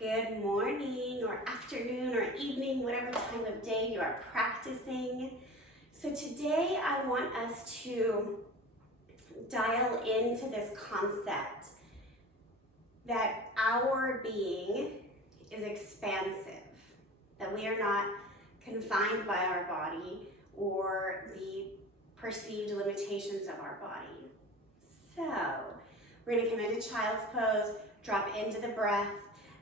Good morning or afternoon or evening, whatever time of day you are practicing. So today I want us to dial into this concept that our being is expansive, that we are not confined by our body or the perceived limitations of our body. So we're going to come into child's pose, drop into the breath,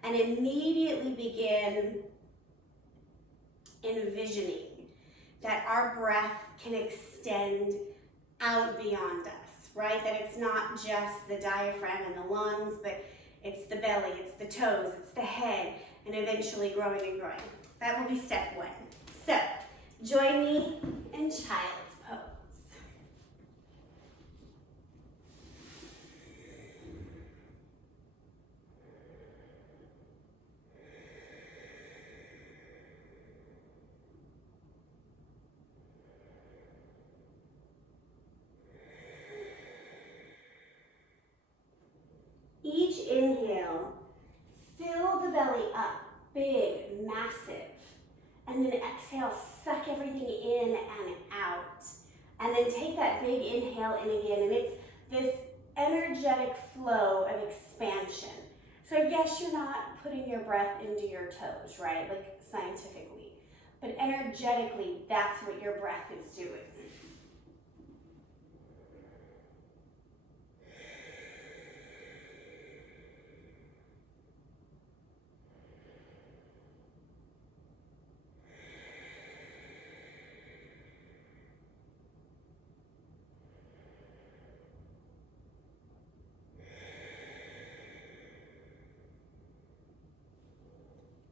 and immediately begin envisioning that our breath can extend out beyond us, right? That it's not just the diaphragm and the lungs, but it's the belly, it's the toes, it's the head, and eventually growing and growing. That will be step one. So, join me in child's pose. Each inhale, fill the belly up, big, massive. And then exhale, suck everything in and out. And then take that big inhale in again, and it's this energetic flow of expansion. So yes, you're not putting your breath into your toes, right? Like scientifically. But energetically, that's what your breath is doing.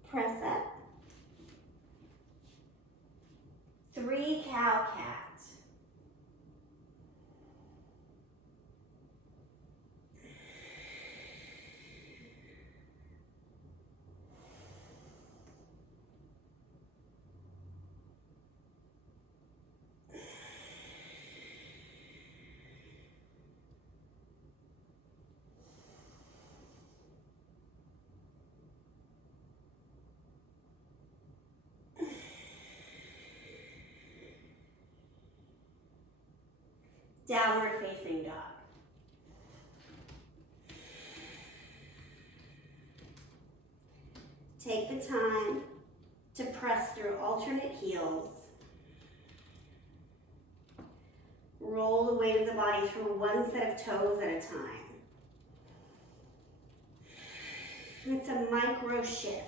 Press up. 3 cow-cat. Downward facing dog. Take the time to press through alternate heels. Roll the weight of the body through one set of toes at a time. And it's a micro shift.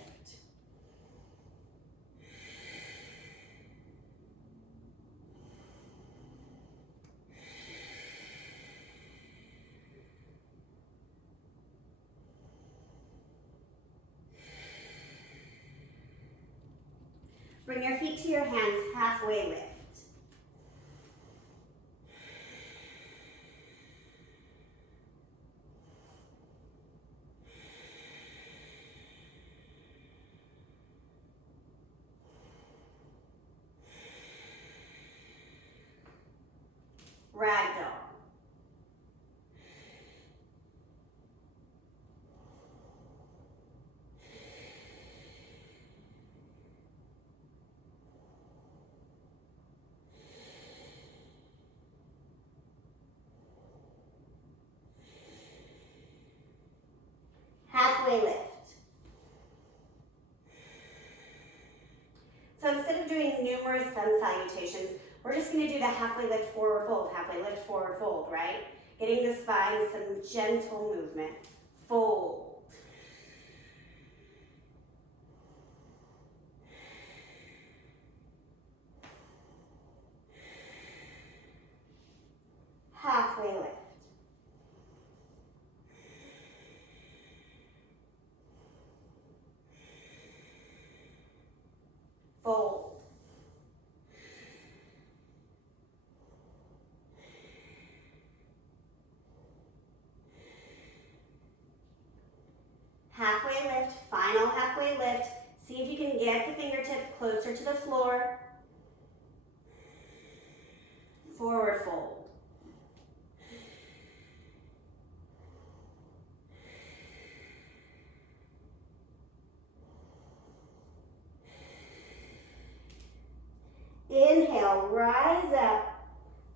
Bring your feet to your hands, halfway lift. Ragdoll. Halfway lift. So instead of doing numerous sun salutations, we're just going to do the halfway lift, forward fold, halfway lift, forward fold, right? Getting the spine some gentle movement. Fold. Halfway lift. Fold. Halfway lift, final halfway lift. See if you can get the fingertips closer to the floor. Forward fold. inhale, rise up,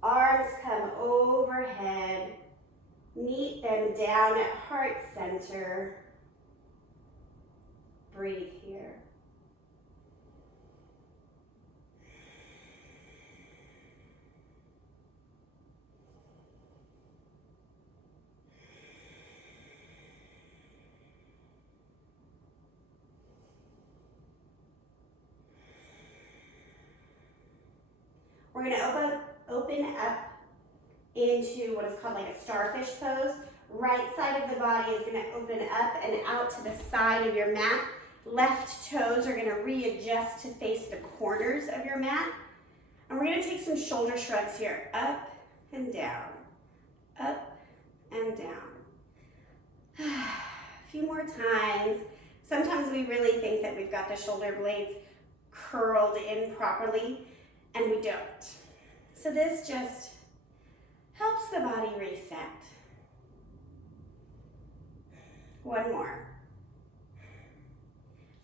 arms come overhead, meet them down at heart center. Breathe here. We're going to open up into what is called like a starfish pose. Right side of the body is going to open up and out to the side of your mat. Left toes are going to readjust to face the corners of your mat. And we're going to take some shoulder shrugs here. Up and down. Up and down. A few more times. Sometimes we really think that we've got the shoulder blades curled in properly, and we don't. So this just helps the body reset. One more.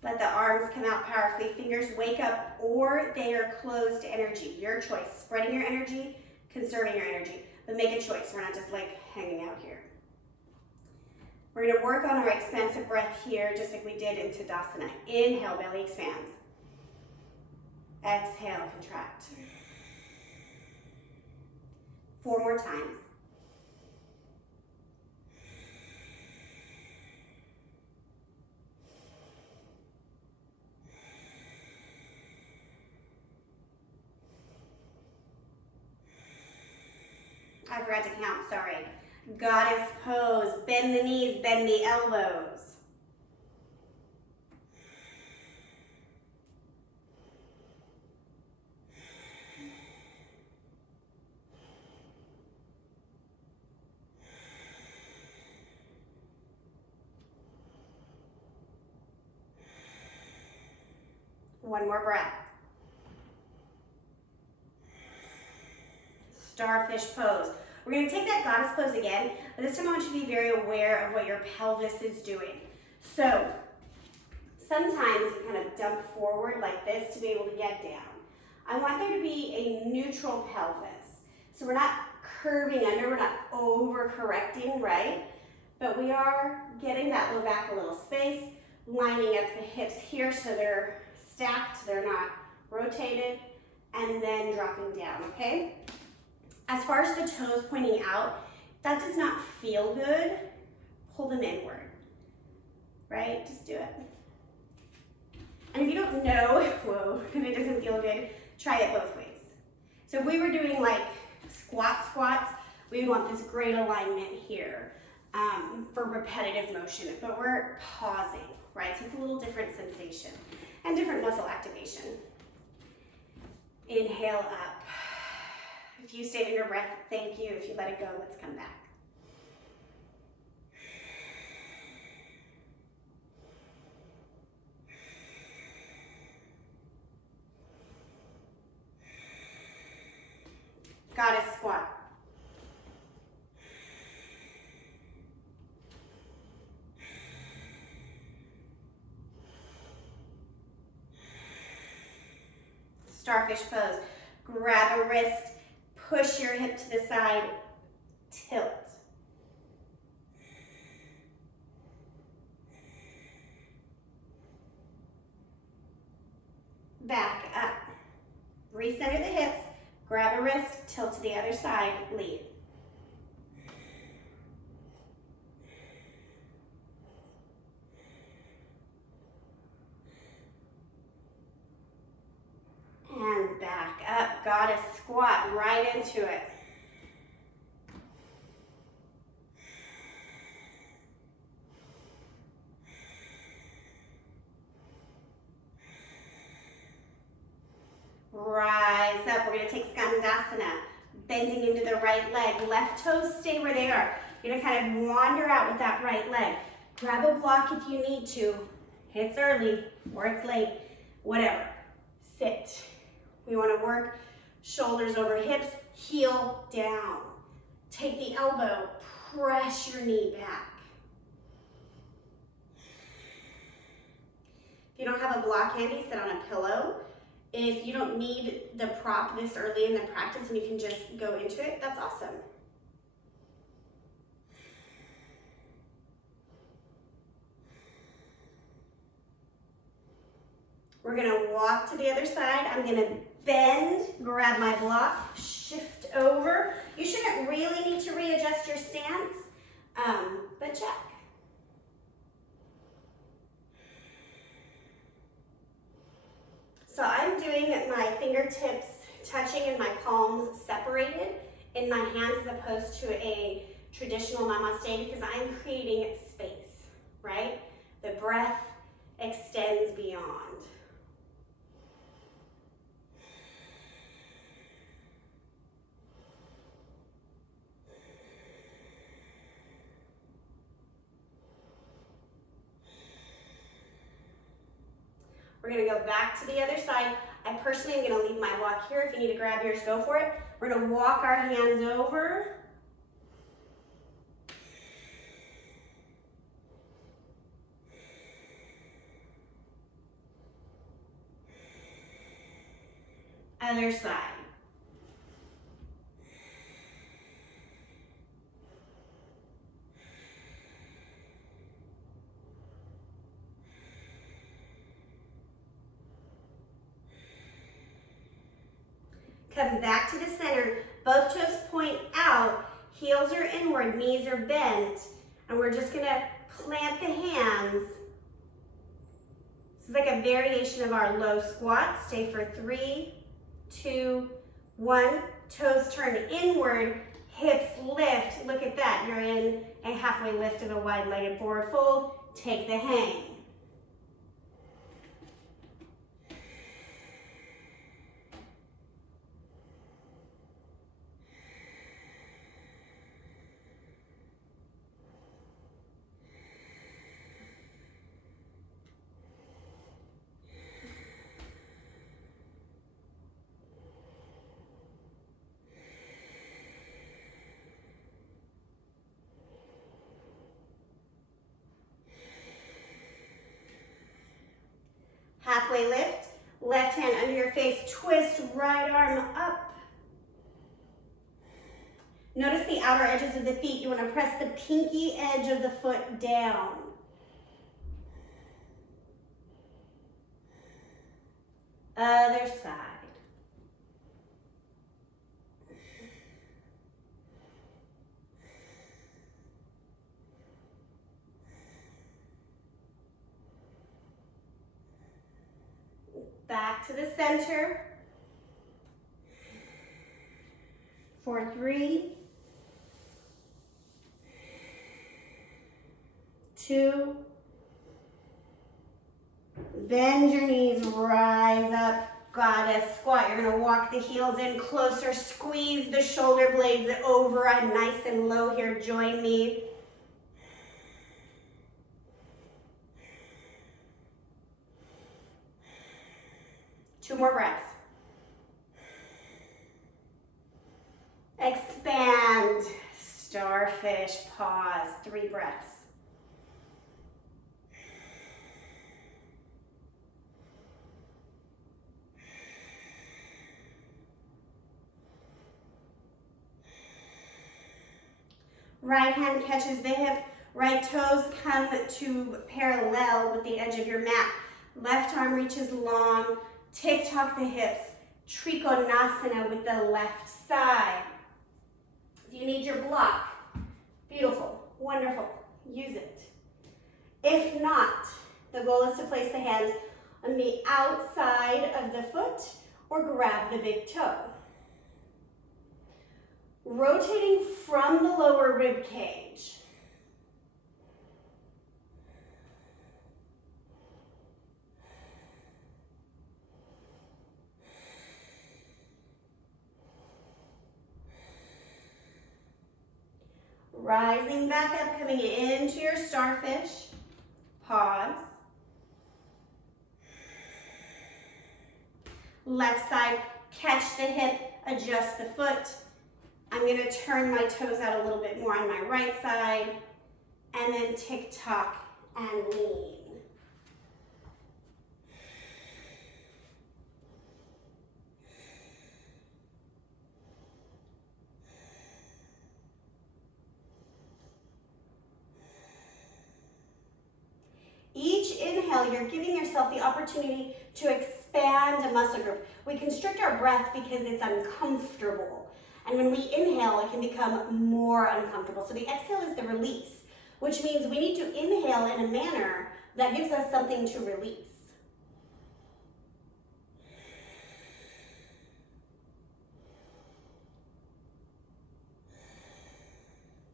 Let the arms come out powerfully. Fingers wake up, or they are closed energy. Your choice. Spreading your energy, conserving your energy. But make a choice. We're not just like hanging out here. We're going to work on our expansive breath here, just like we did in Skandasana. Inhale, belly expands. Exhale, contract. 4 more times. I forgot to count, sorry. Goddess pose, bend the knees, bend the elbows. One more breath. Starfish pose. We're going to take that goddess pose again, but this time I want you to be very aware of what your pelvis is doing. So sometimes you kind of dump forward like this to be able to get down. I want there to be a neutral pelvis. So we're not curving under, we're not over-correcting, right? But we are getting that low back a little space, lining up the hips here so they're stacked, they're not rotated, and then dropping down, okay? As far as the toes pointing out, that does not feel good. Pull them inward, right? Just do it. And if you don't know, whoa, and it doesn't feel good, try it both ways. So if we were doing like squats, we would want this great alignment here for repetitive motion, but we're pausing, right? So it's a little different sensation and different muscle activation. Inhale up. If you stayed in your breath, thank you. If you let it go, let's come back. Goddess squat. Starfish pose. Grab a wrist, push your hip to the side, tilt. Back up. Recenter the hips, grab a wrist, tilt to the other side, lead. And back up, goddess squat, right into it. Rise up, we're gonna take Skandasana, bending into the right leg. Left toes stay where they are. You're gonna kind of wander out with that right leg. Grab a block if you need to. It's early or it's late, whatever. Sit. We wanna work shoulders over hips, heel down. Take the elbow, press your knee back. If you don't have a block handy, sit on a pillow If you don't need the prop this early in the practice and you can just go into it, that's awesome. We're gonna walk to the other side. I'm gonna bend, grab my block, shift over. You shouldn't really need to readjust your stance, but check. So I'm doing my fingertips touching and my palms separated in my hands as opposed to a traditional namaste because I'm creating space, right? The breath extends beyond. We're gonna go back to the other side. I personally am gonna leave my block here. If you need to grab yours, go for it. We're gonna walk our hands over. Other side. Come back to the center. Both toes point out. Heels are inward, knees are bent. And we're just gonna plant the hands. This is like a variation of our low squat. Stay for 3, 2, 1. Toes turn inward, hips lift. Look at that. You're in a halfway lift of a wide-legged forward fold. Take the hang. Halfway lift, left hand under your face, twist right arm up. Notice the outer edges of the feet. You want to press the pinky edge of the foot down. Other side. Back to the center for 3, 2, bend your knees, rise up, goddess squat. You're gonna walk the heels in closer, squeeze the shoulder blades over. I'm nice and low here, join me. Two more breaths. Expand, starfish pause, 3 breaths. Right hand catches the hip, right toes come to parallel with the edge of your mat. Left arm reaches long, tick-tock the hips, Trikonasana with the left side. Do you need your block? Beautiful, wonderful, use it. If not, the goal is to place the hand on the outside of the foot or grab the big toe. Rotating from the lower rib cage. Rising back up, coming into your starfish. Pause. Left side, catch the hip, adjust the foot. I'm gonna turn my toes out a little bit more on my right side, and then tick-tock and lean. inhale, you're giving yourself the opportunity to expand a muscle group. We constrict our breath because it's uncomfortable. And when we inhale, it can become more uncomfortable. So the exhale is the release, which means we need to inhale in a manner that gives us something to release.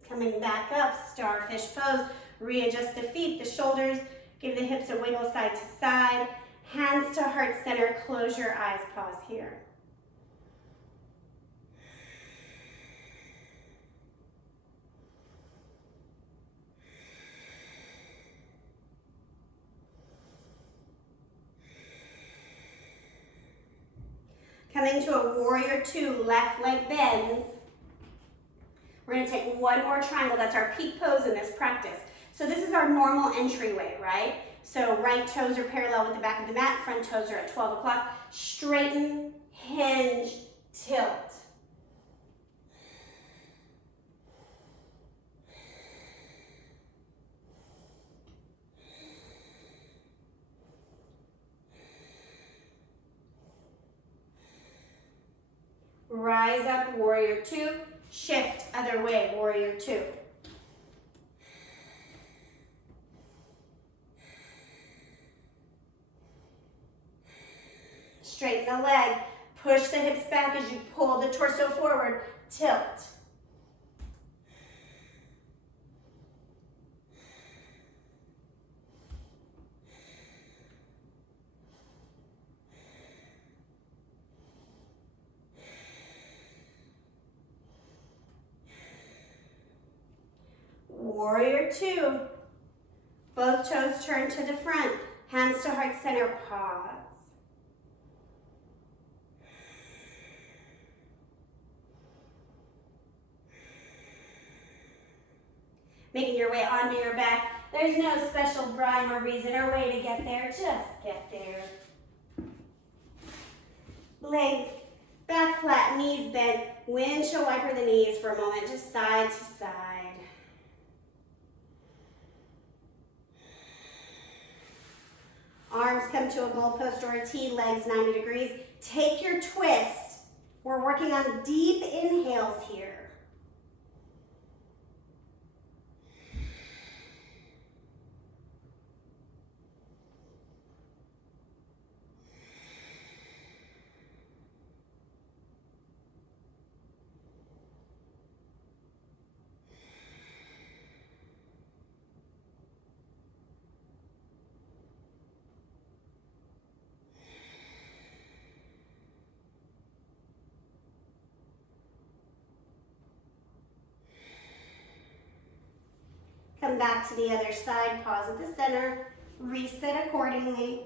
Coming back up, Starfish Pose. Readjust the feet, the shoulders. Give the hips a wiggle side to side. Hands to heart center. Close your eyes. Pause here. Coming to a warrior two, left leg bends. We're gonna take one more triangle. That's our peak pose in this practice. So this is our normal entryway, right? So right toes are parallel with the back of the mat, front toes are at 12 o'clock. Straighten, hinge, tilt. Rise up, warrior two. Shift, other way, warrior two. Straighten the leg. Push the hips back as you pull the torso forward. Tilt. Warrior two. Both toes turn to the front. Hands to heart center. Pause. Making your way onto your back. There's no special rhyme or reason or way to get there. Just get there. Legs back flat, knees bent. Windshield wiper the knees for a moment, just side to side. Arms come to a goalpost or a T, legs 90 degrees. Take your twist. We're working on deep inhales here. Come back to the other side, pause at the center, reset accordingly.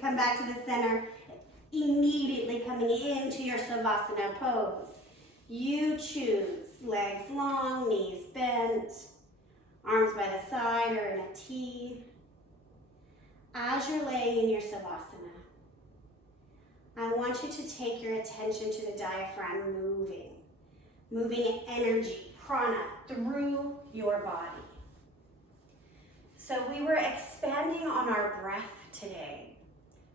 Come back to the center, immediately coming into your Savasana Pose. You choose, legs long, knees bent, arms by the side or in a T. As you're laying in your Savasana, I want you to take your attention to the diaphragm moving energy, prana, through your body. So we were expanding on our breath today,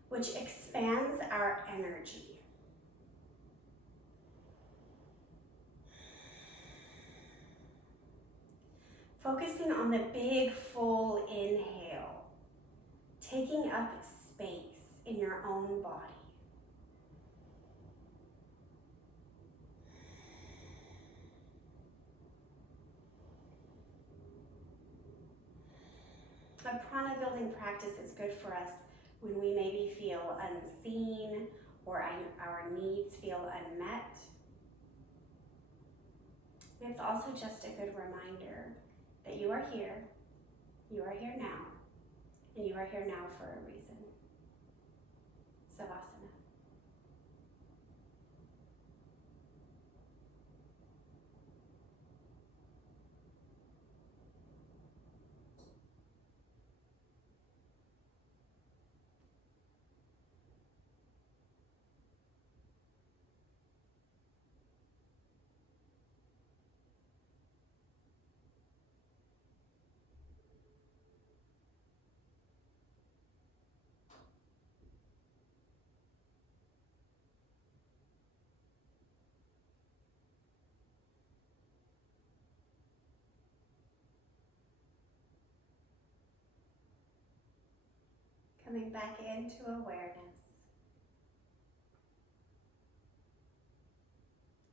which expands our energy. Focusing on the big, full inhale, taking up space in your own body. A prana building practice is good for us when we maybe feel unseen or our needs feel unmet. It's also just a good reminder that you are here now, and you are here now for a reason. Savasana. Coming back into awareness.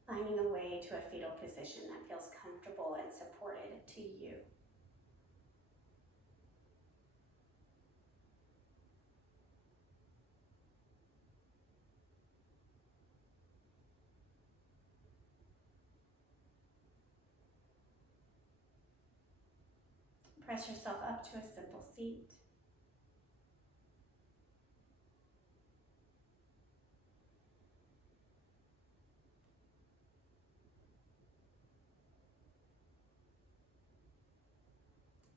Finding a way to a fetal position that feels comfortable and supported to you. Press yourself up to a simple seat.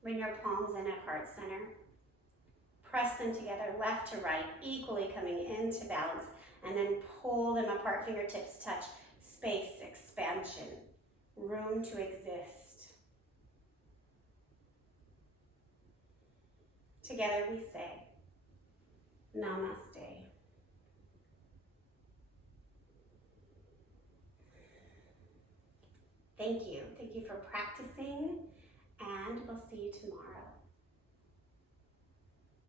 Bring your palms in at heart center. Press them together left to right, equally coming into balance, and then pull them apart, fingertips touch, space, expansion, room to exist. Together we say, Namaste. Thank you for practicing, and we'll see you tomorrow.